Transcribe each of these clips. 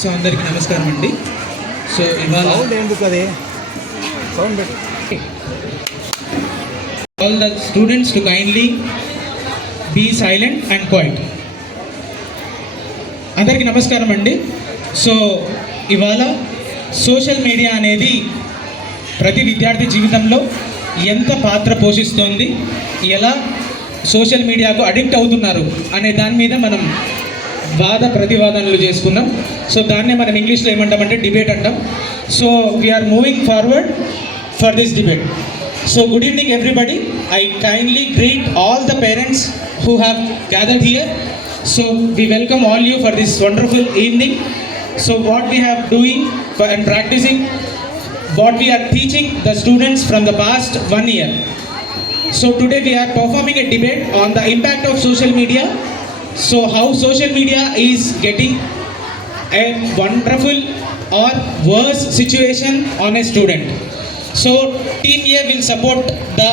So అందరికీ నమస్కారం అండి. సో ఇవాళ సౌండ్ ఎందుకు అది? సౌండ్ పెట్టు. All the students to kindly be silent and quiet అందరికీ నమస్కారం అండి. సో ఇవాళ సోషల్ మీడియా అనేది ప్రతి విద్యార్థి జీవితంలో ఎంత పాత్ర పోషిస్తోంది? ఎలా సోషల్ మీడియాకు అడిక్ట్ అవుతున్నారు? అనే దాని మీద మనం వాద ప్రతివాదనలు చేసుకున్నాం సో దాన్నే మనం ఇంగ్లీష్లో ఏమంటామంటే డిబేట్ అంటాం. So we are moving forward for this debate so good evening everybody I kindly greet all the parents who have gathered here so we welcome all you for this wonderful evening so what we have doing and practising what we are teaching the students from the past one year so today we are performing a debate on the impact of social media So how social media is getting a wonderful or worse situation on a student. So team A will support the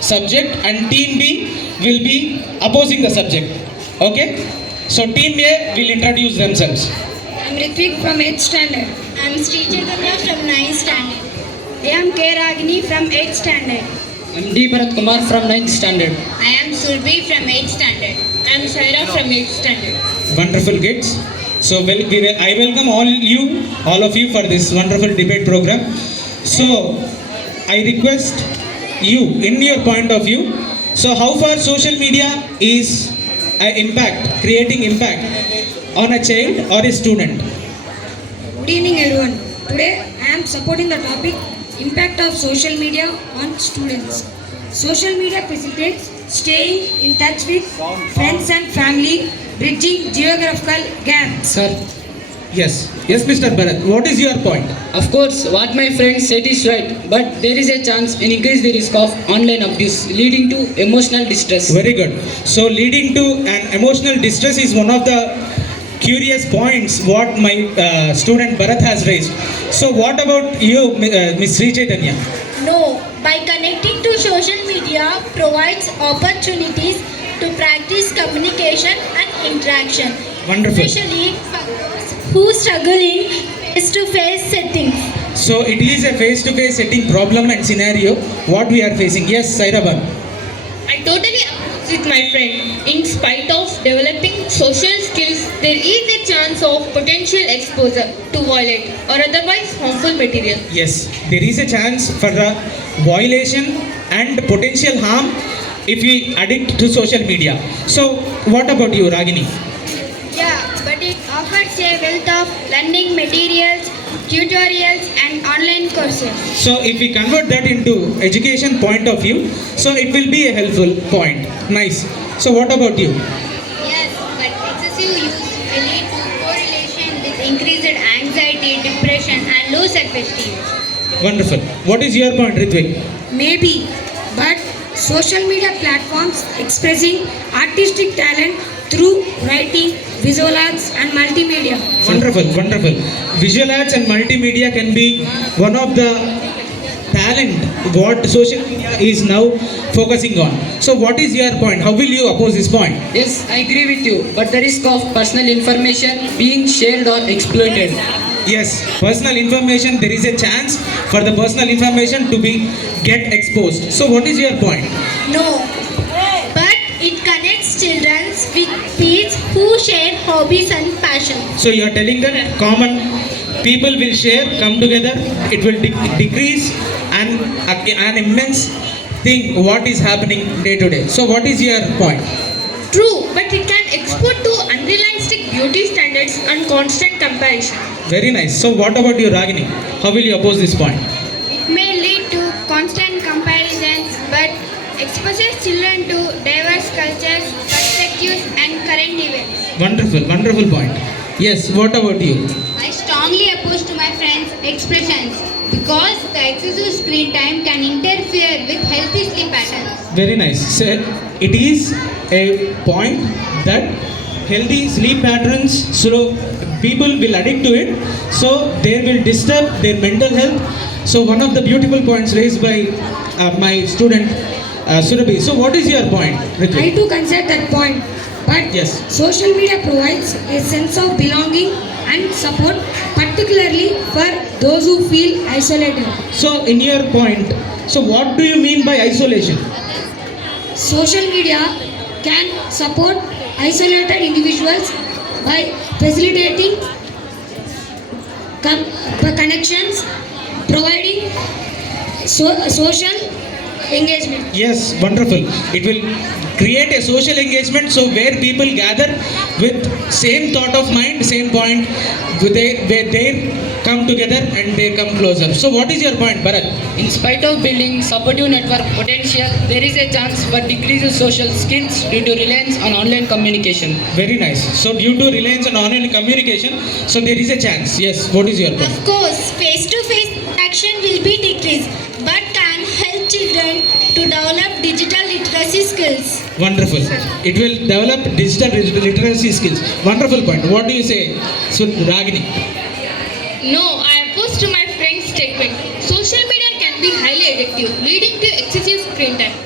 subject and team B will be opposing the subject. Okay? So team A will introduce themselves. I'm Ritvik from 8th standard. I'm Sri Chaitanya from 9th standard. I am K. Ragini from 8th standard. I'm D. Bharat Kumar from 9th standard. I am Surbi from 8th standard. I am Shaira from 8th standard. Wonderful kids. So well, we will, I welcome all you, all of you for this wonderful debate program. So I request you, in your point of view, so how far social media is an impact, creating impact on a child or a student? Good evening everyone. Today I am supporting the topic impact of social media on students. Social media facilitates staying in touch with friends and family, bridging geographical gaps. Sir, Yes, yes, Mr. Bharat. What is your point? of course, what my friend said is right, but there is a chance and increase the risk of online abuse leading to emotional distress. Very good. So leading to an emotional distress is one of the curious points what my uh, student Bharat has raised. So what about you, Mi- uh, Ms. Sri Chaitanya? No, by connecting to social media provides opportunities to practice communication and interaction. Wonderful. Especially for those who struggle in face-to-face settings. So it is a face-to-face setting problem and scenario what we are facing. Yes, Sairaban. I totally agree with my friend. In spite of developing social skills, there is a chance of potential exposure to violent or otherwise harmful material. Yes, there is a chance for the violation and potential harm if we addict to social media. So what about you, Ragini? Yeah, but it offers a wealth of learning materials, tutorials and online courses. So if we convert that into education point of view, so it will be a helpful point. Nice. So what about you? Yes, but excessive use will lead to correlation with increased anxiety, depression and low self-esteem. Wonderful. What is your point, Ritvik? Maybe, but social media platforms expressing artistic talent through writing, visual arts, and multimedia. Wonderful, wonderful. Visual arts and multimedia can be one of the talent what social media is now focusing on. So what is your point? How will you oppose this point? Yes, I agree with you, but the risk of personal information being shared or exploited. Yes, personal information. There is a chance for the personal information to be get exposed. So what is your point? No, but it connects children with peers who share hobbies and passions. So you are telling that common people will share, come together, it will de- decrease and an immense thing what is happening day to day. So what is your point? True, but it can export to unrealistic beauty standards and constant comparison. Very nice. So what about you, Ragini? How will you oppose this point? It may lead to constant comparisons, but exposes children to diverse cultures, perspectives, and current events. Wonderful, wonderful point. Yes, what about you? I strongly oppose to my friends' expressions because the excessive screen time can interfere with healthy sleep patterns. Very nice. So it is a point that healthy sleep patterns, so people will addict to it, so they will disturb their mental health. So one of the beautiful points raised by uh, my student uh, Surabhi. So what is your point, I Ritvik? too consider that point, but Yes. social media provides a sense of belonging and support, particularly for those who feel isolated. So, in your point, so what do you mean by isolation? Social media can support isolated individuals by facilitating connections, providing so- social engagement. Yes, wonderful. It will create a social engagement so where people gather with same thought of mind, same point, where they, they come together and they come closer. So, what is your point, Bharat? In spite of building supportive network potential, there is a chance for decreased social skills due to reliance on online communication. Very nice. So, due to reliance on online communication, so there is a chance. Yes, what is your point? Of course, face-to-face digital literacy skills. Wonderful. It will develop digital literacy skills. Wonderful point. What do you say, so, Ragini? No, I oppose to my friend's statement. Social media can be highly addictive, leading to excessive screen time.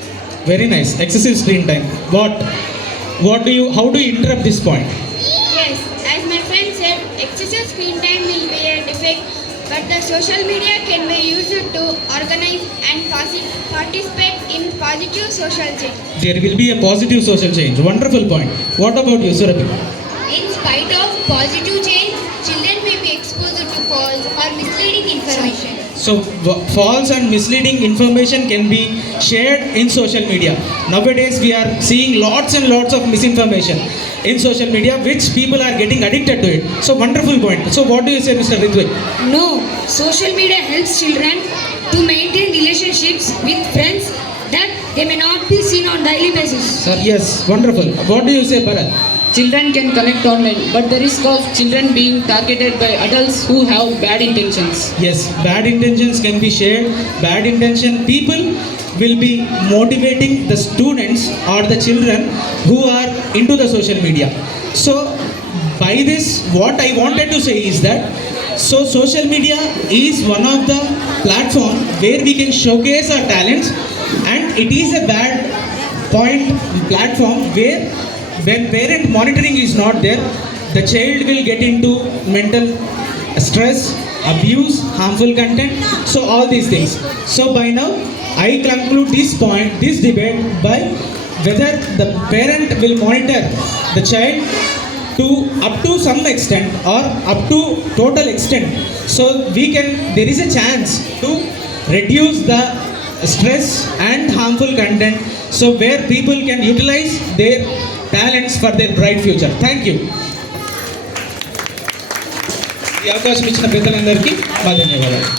Very nice. Excessive screen time. What? What do you? How do you interrupt this point? Social media can be used to organize and participate in positive social change. There will be a positive social change. Wonderful point. What about you, Surabhi? In spite of positive change, children may be exposed to false or misleading information. So, w- false and misleading information can be shared in social media. Nowadays, we are seeing lots and lots of misinformation in social media, which people are getting addicted to it. So, wonderful point. So, what do you say, Mr. Ritwik? No, social media helps children to maintain relationships with friends that they may not be seen on daily basis. Sir, Yes, wonderful. What do you say, Bharat? children can connect online, but the risk of children being targeted by adults who have bad intentions. Yes, bad intentions can be shared. Bad intention people will be motivating the students or the children who are into the social media. So, by this, what I wanted to say is that so social media is one of the platform where we can showcase our talents, and it is a bad point platform where when parent monitoring is not there, the child will get into mental stress, abuse, harmful content, so all these things. So by now, I conclude this point, this debate by whether the parent will monitor the child to up to some extent or up to total extent. So we can, there is a chance to reduce the stress and harmful content so where people can utilize their talents for their bright future. Thank you. ఈ అవకాశం ఇచ్చిన పెద్దలందరికీ మా ధన్యవాదాలు